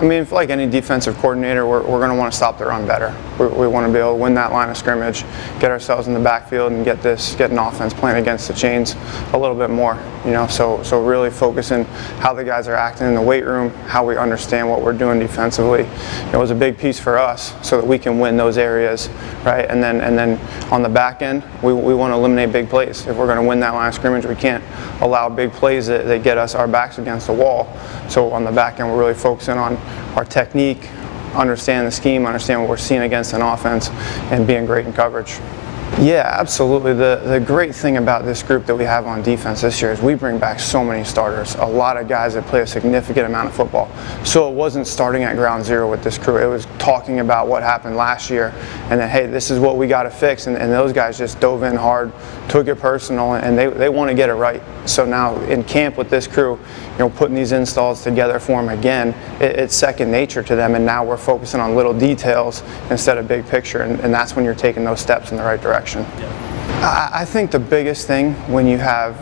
I mean, like any defensive coordinator, we're going to want to stop the run better. We want to be able to win that line of scrimmage, get ourselves in the backfield, and get an offense playing against the chains a little bit more. So really focusing how the guys are acting in the weight room, how we understand what we're doing defensively. It was a big piece for us so that we can win those areas, right? And then on the back end, we want to eliminate big plays. If we're going to win that line of scrimmage, we can't allow big plays that get us our backs against the wall. So on the back end, we're really focusing on our technique, understand the scheme, understand what we're seeing against an offense, and being great in coverage. Yeah, absolutely. The great thing about this group that we have on defense this year is we bring back so many starters, a lot of guys that play a significant amount of football. So it wasn't starting at ground zero with this crew. It was talking about what happened last year and then, hey, this is what we got to fix. And those guys just dove in hard, took it personal, and they want to get it right. So now in camp with this crew, putting these installs together for them again, it's second nature to them, and now we're focusing on little details instead of big picture, and that's when you're taking those steps in the right direction. Yeah. I think the biggest thing when you have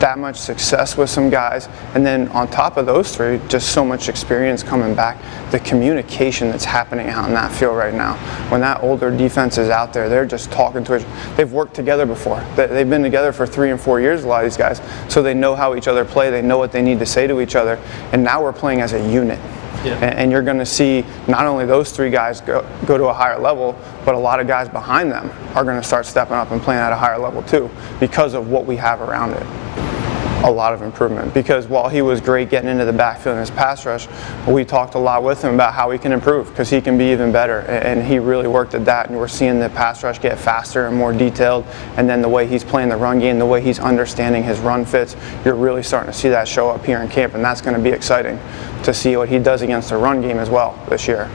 that much success with some guys, and then on top of those three, just so much experience coming back, the communication that's happening out in that field right now. When that older defense is out there, they're just talking to each other. They've worked together before. They've been together for 3 and 4 years, a lot of these guys, so they know how each other play, they know what they need to say to each other, and now we're playing as a unit. Yeah. And you're going to see not only those 3 guys go to a higher level, but a lot of guys behind them are going to start stepping up and playing at a higher level too, because of what we have around it. A lot of improvement, because while he was great getting into the backfield in his pass rush, we talked a lot with him about how he can improve, because he can be even better, and he really worked at that, and we're seeing the pass rush get faster and more detailed, and then the way he's playing the run game, the way he's understanding his run fits, you're really starting to see that show up here in camp, and that's going to be exciting to see what he does against the run game as well this year.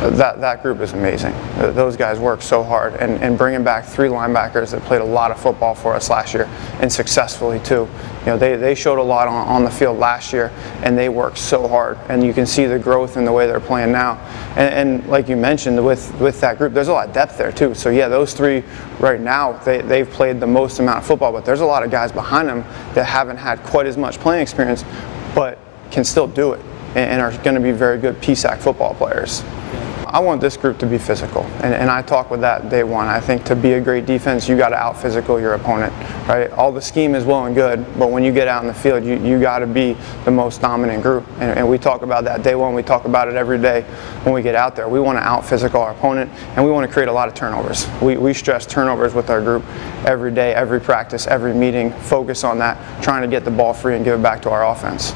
That group is amazing. Those guys work so hard, and bringing back 3 linebackers that played a lot of football for us last year, and successfully too. They showed a lot on the field last year, and they worked so hard, and you can see the growth in the way they're playing now. And like you mentioned, with that group, there's a lot of depth there too. So yeah, those 3 right now, they've played the most amount of football, but there's a lot of guys behind them that haven't had quite as much playing experience, but can still do it, and are going to be very good PSAC football players. I want this group to be physical, and I talk with that day one. I think to be a great defense, you got to out-physical your opponent, right? All the scheme is well and good, but when you get out in the field, you got to be the most dominant group, and we talk about that day one. We talk about it every day when we get out there. We want to out-physical our opponent, and we want to create a lot of turnovers. We stress turnovers with our group every day, every practice, every meeting, focus on that, trying to get the ball free and give it back to our offense.